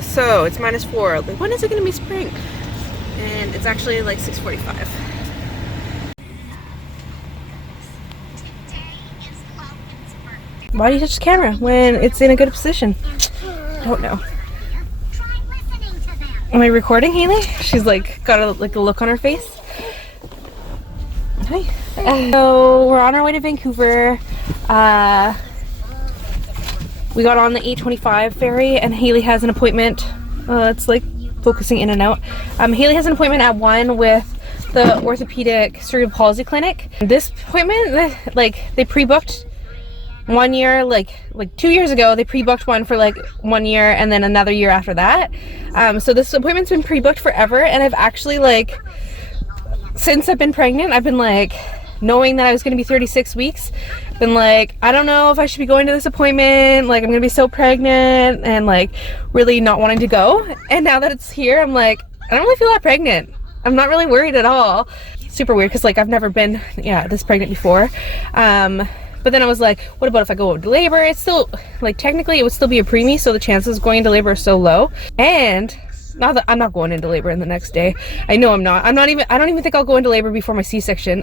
So it's -4. Like, when is it gonna be spring? And it's actually like 6:45. Why do you touch the camera when it's in a good position? I don't know. Am I recording, Hailey? She's like got a look on her face. Hi. So we're on our way to Vancouver. We got on the 8:25 ferry, and Hailey has an appointment. It's like focusing in and out. Hailey has an appointment at 1 with the orthopedic cerebral palsy clinic. This appointment, like, they pre-booked 1 year, like 2 years ago. They pre-booked one for like 1 year, and then another year after that. So this appointment's been pre-booked forever, and I've actually, like, since I've been pregnant, I've been like, knowing that I was going to be 36 weeks, been like, I don't know if I should be going to this appointment, like, I'm going to be so pregnant, and like really not wanting to go. And now that it's here, I'm like, I don't really feel that pregnant. I'm not really worried at all. Super weird, because like I've never been this pregnant before. But then I was like, what about if I go into labor? It's still, like, technically it would still be a preemie, so the chances of going into labor are so low. And not that I'm not going into labor in the next day. I know I'm not. I don't even think I'll go into labor before my C-section.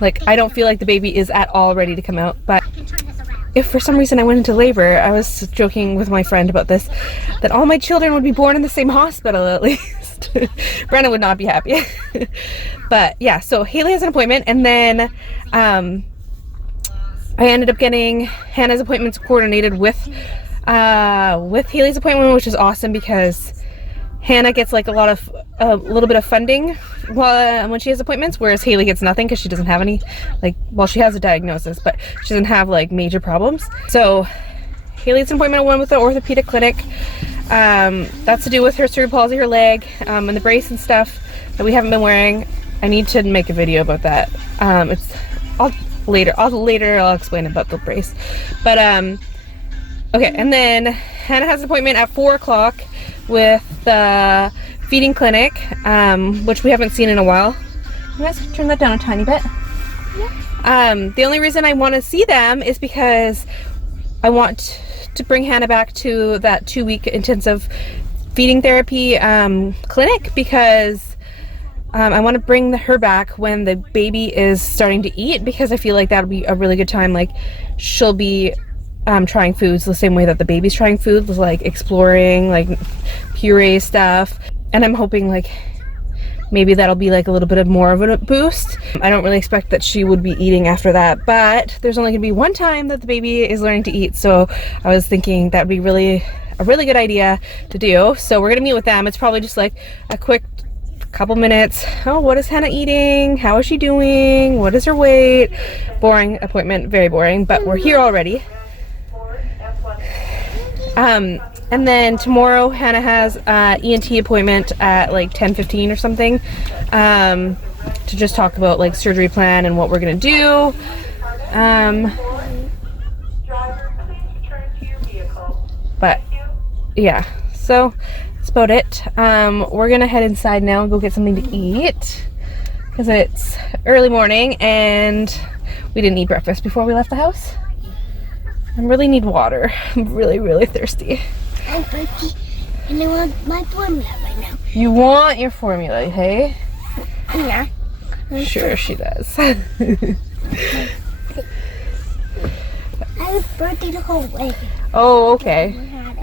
Like, I don't feel like the baby is at all ready to come out. But if for some reason I went into labor, I was joking with my friend about this, that all my children would be born in the same hospital at least. Brandon would not be happy. But yeah, so Hailey has an appointment, and then I ended up getting Hannah's appointments coordinated with Hailey's appointment, which is awesome because Hannah gets like a little bit of funding when she has appointments, whereas Hailey gets nothing because she doesn't have any, like, well, she has a diagnosis, but she doesn't have like major problems. So Hailey has an appointment at 1 with the orthopedic clinic. That's to do with her cerebral palsy, her leg, and the brace and stuff that we haven't been wearing. I need to make a video about that. I'll explain about the brace. But okay, and then Hannah has an appointment at 4 o'clock with the feeding clinic, which we haven't seen in a while. You guys turn that down a tiny bit. Yeah. The only reason I want to see them is because I want to bring Hannah back to that 2-week intensive feeding therapy clinic, because I want to bring her back when the baby is starting to eat, because I feel like that'll be a really good time. Like, she'll be trying foods the same way that the baby's trying food, like exploring like puree stuff. And I'm hoping like maybe that'll be like a little bit of more of a boost. I don't really expect that she would be eating after that, but there's only gonna be one time that the baby is learning to eat, so I was thinking that would be a really good idea to do. So we're gonna meet with them. It's probably just like a quick couple minutes. Oh, what is Hannah eating? How is she doing? What is her weight? Boring appointment, very boring, but we're here already. And then tomorrow Hannah has an ENT appointment at like 10:15 or something, to just talk about like surgery plan and what we're gonna do. But yeah, so that's about it. We're gonna head inside now and go get something to eat, because it's early morning and we didn't eat breakfast before we left the house. I really need water. I'm really, really thirsty. I'm thirsty, and I want my formula right now. You want your formula, hey? Yeah. Sure she does. I have birthday the whole way. Oh, okay.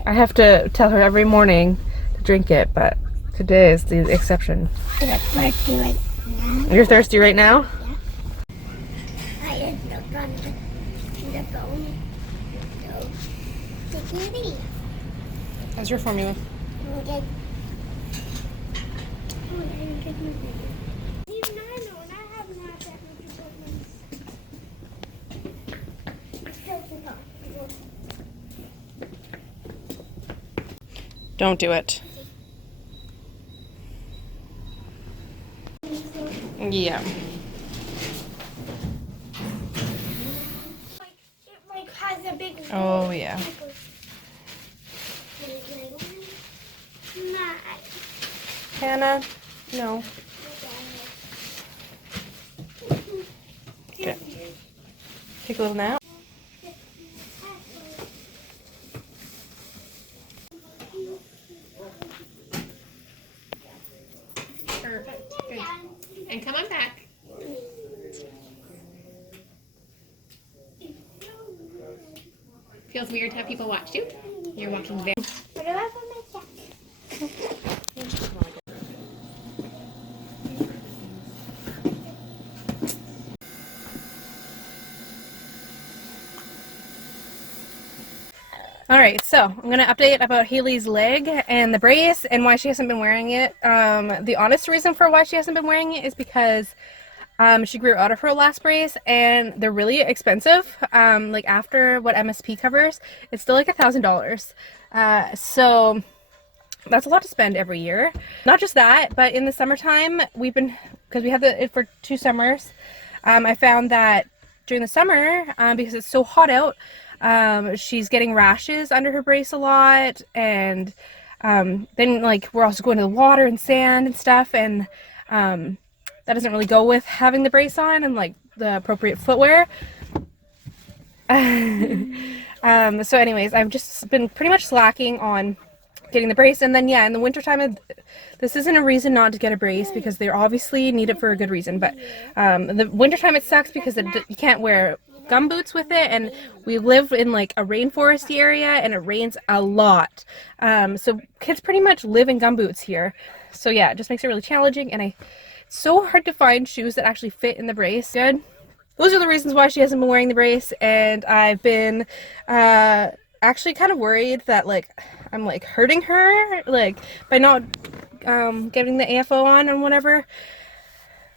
I have to tell her every morning to drink it, but today is the exception. I'm thirsty right now. You're thirsty right now? I have no gun to the bone. So, take me. How's your formula? Okay. Don't do it. Yeah. It has a big. Oh, yeah. Hannah, no. Okay. Take a little nap. Good. And come on back. Feels weird to have people watch you. You're walking very... What do I put my check? Alright, so I'm going to update about Hailey's leg and the brace and why she hasn't been wearing it. The honest reason for why she hasn't been wearing it is because she grew out of her last brace and they're really expensive. Like after what MSP covers, it's still like $1,000. So that's a lot to spend every year. Not just that, but in the summertime, because we had it for 2 summers, I found that during the summer, because it's so hot out, she's getting rashes under her brace a lot, and then like we're also going to the water and sand and stuff, and that doesn't really go with having the brace on and like the appropriate footwear. So anyways, I've just been pretty much slacking on getting the brace, and then yeah, in the wintertime, this isn't a reason not to get a brace because they obviously need it for a good reason, but the wintertime it sucks because you can't wear gum boots with it, and we live in like a rainforesty area and it rains a lot, so kids pretty much live in gum boots here. So yeah, it just makes it really challenging, and it's so hard to find shoes that actually fit in the brace good. Those are the reasons why she hasn't been wearing the brace, and I've been actually kind of worried that like I'm like hurting her like by not getting the AFO on and whatever.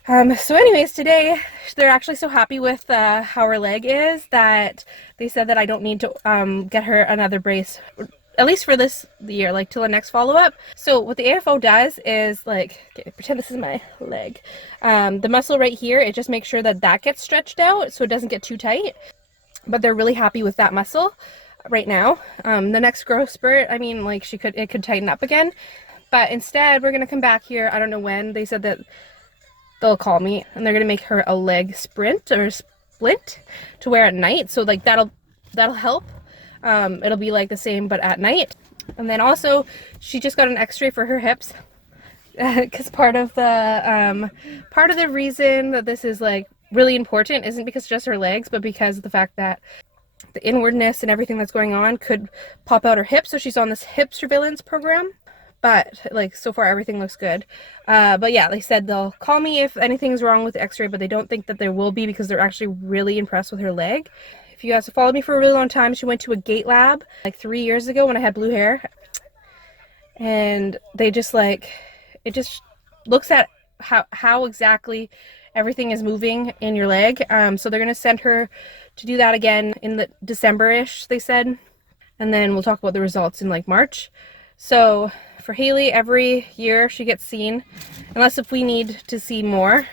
So anyways, today they're actually so happy with how her leg is that they said that I don't need to get her another brace, at least for this year, like till the next follow-up. So what the AFO does is like, okay, pretend this is my leg. The muscle right here, it just makes sure that that gets stretched out so it doesn't get too tight. But they're really happy with that muscle right now. The next growth spurt, I mean, like it could tighten up again. But instead, we're gonna come back here. I don't know when. They said that they'll call me and they're gonna make her a leg sprint or splint to wear at night. So like that'll help. It'll be like the same but at night. And then also she just got an x-ray for her hips because part of the reason that this is like really important isn't because just her legs, but because of the fact that the inwardness and everything that's going on could pop out her hips. So she's on this hip surveillance program. But like so far everything looks good. But yeah, they said they'll call me if anything's wrong with the x-ray, but they don't think that there will be because they're actually really impressed with her leg. If you guys have followed me for a really long time, she went to a gait lab like 3 years ago when I had blue hair. And they just like, it just looks at how exactly everything is moving in your leg. So they're going to send her to do that again in the December-ish, they said. And then we'll talk about the results in like March. So for Hailey, every year she gets seen, unless if we need to see more.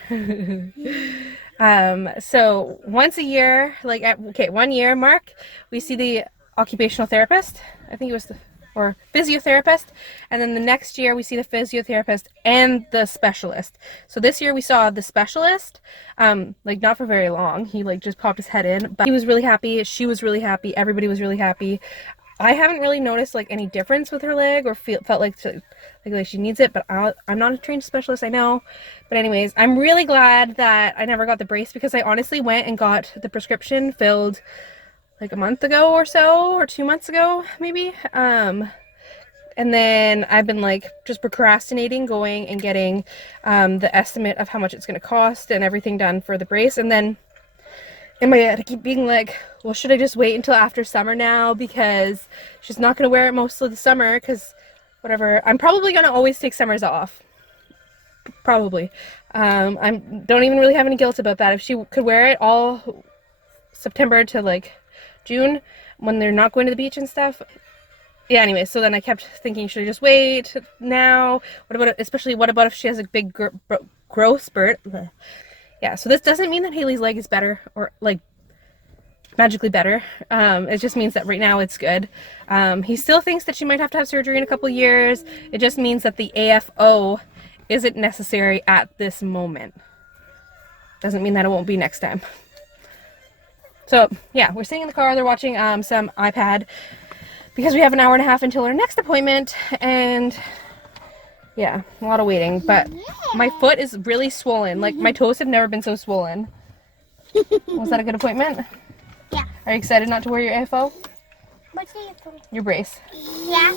So once a year, like at 1 year mark, we see the occupational therapist. I think it was or physiotherapist, and then the next year we see the physiotherapist and the specialist. So this year we saw the specialist, like not for very long. He like just popped his head in, but he was really happy. She was really happy. Everybody was really happy. I haven't really noticed like any difference with her leg or felt like she needs it, but I'm not a trained specialist, I know. But anyways, I'm really glad that I never got the brace because I honestly went and got the prescription filled like a month ago or so, or 2 months ago maybe. And then I've been like just procrastinating going and getting the estimate of how much it's going to cost and everything done for the brace. And then in my head I keep being like, well, should I just wait until after summer now because she's not going to wear it most of the summer because whatever. I'm probably going to always take summers off. Probably. I don't even really have any guilt about that. If she could wear it all September to like June when they're not going to the beach and stuff. Yeah, anyway, so then I kept thinking, should I just wait now? What about if she has a big growth spurt? Yeah, so this doesn't mean that Hailey's leg is better or like magically better. It just means that right now it's good. He still thinks that she might have to have surgery in a couple years. It just means that the AFO isn't necessary at this moment. Doesn't mean that it won't be next time. So yeah, we're sitting in the car. They're watching some iPad because we have an hour and a half until our next appointment, and Yeah, a lot of waiting, but my foot is really swollen. Like, my toes have never been so swollen. Was that a good appointment? Yeah. Are you excited not to wear your AFO? What's the AFO? Your brace. Yeah.